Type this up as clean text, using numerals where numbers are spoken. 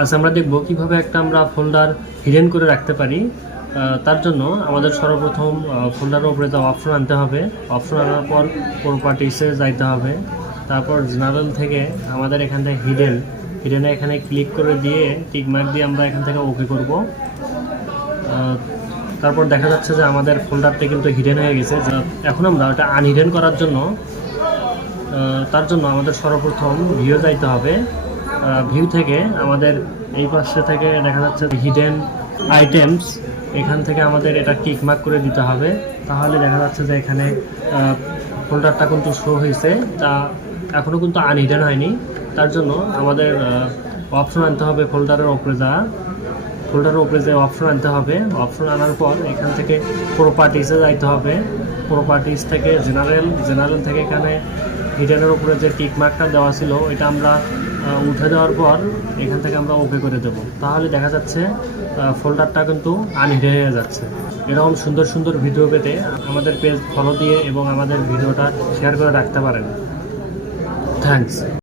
আজ আমরা দেখব কিভাবে আমরা ফোল্ডার হিডেন করে রাখতে পারি। তার জন্য আমাদের সর্বপ্রথম ফোল্ডারের উপরে যে অপশন আনতে হবে, অপশন আনার পর প্রপার্টিসে যাইতে হবে। তারপর জেনারেল থেকে আমাদের এখান থেকে হিডেনে এখানে ক্লিক করে দিয়ে টিকমার্ক দিয়ে আমরা এখান থেকে ওকে করব। তারপর দেখা যাচ্ছে যে আমাদের ফোল্ডারটা কিন্তু হিডেন হয়ে গেছে। এখন আমরা ওটা আনহিডেন করার জন্য তার জন্য আমাদের সর্বপ্রথম ভিউ যাইতে হবে। ভিউ থেকে আমাদের এই পাশে থেকে দেখা যাচ্ছে হিডেন আইটেমস, এখান থেকে আমাদের এটা টিকমার্ক করে দিতে হবে। তাহলে দেখা যাচ্ছে যে এখানে ফোল্ডারটা কিন্তু শো হয়েছে, তা এখনও কিন্তু আনহিডেন হয়নি। তার জন্য আমাদের অপশন আনতে হবে, ফোল্ডারের উপরে যে অপশন আনতে হবে। অপশন আনার পর এখান থেকে প্রপার্টিসে যাইতে হবে। প্রপার্টিস থেকে জেনারেল থেকে এখানে হিডেনের উপরে যে টিকমার্কটা দেওয়া ছিল ওইটা আমরা উঠে দেওয়ার পর এখান থেকে আমরা ওকে করে দেব। তাহলে দেখা যাচ্ছে ফোল্ডারটা কিন্তু আনহিডেন হয়ে যাচ্ছে। এরকম সুন্দর সুন্দর ভিডিও পেতে আমাদের পেজ ফলো দিয়ে এবং আমাদের ভিডিওটা শেয়ার করে রাখতে পারেন। থ্যাঙ্কস।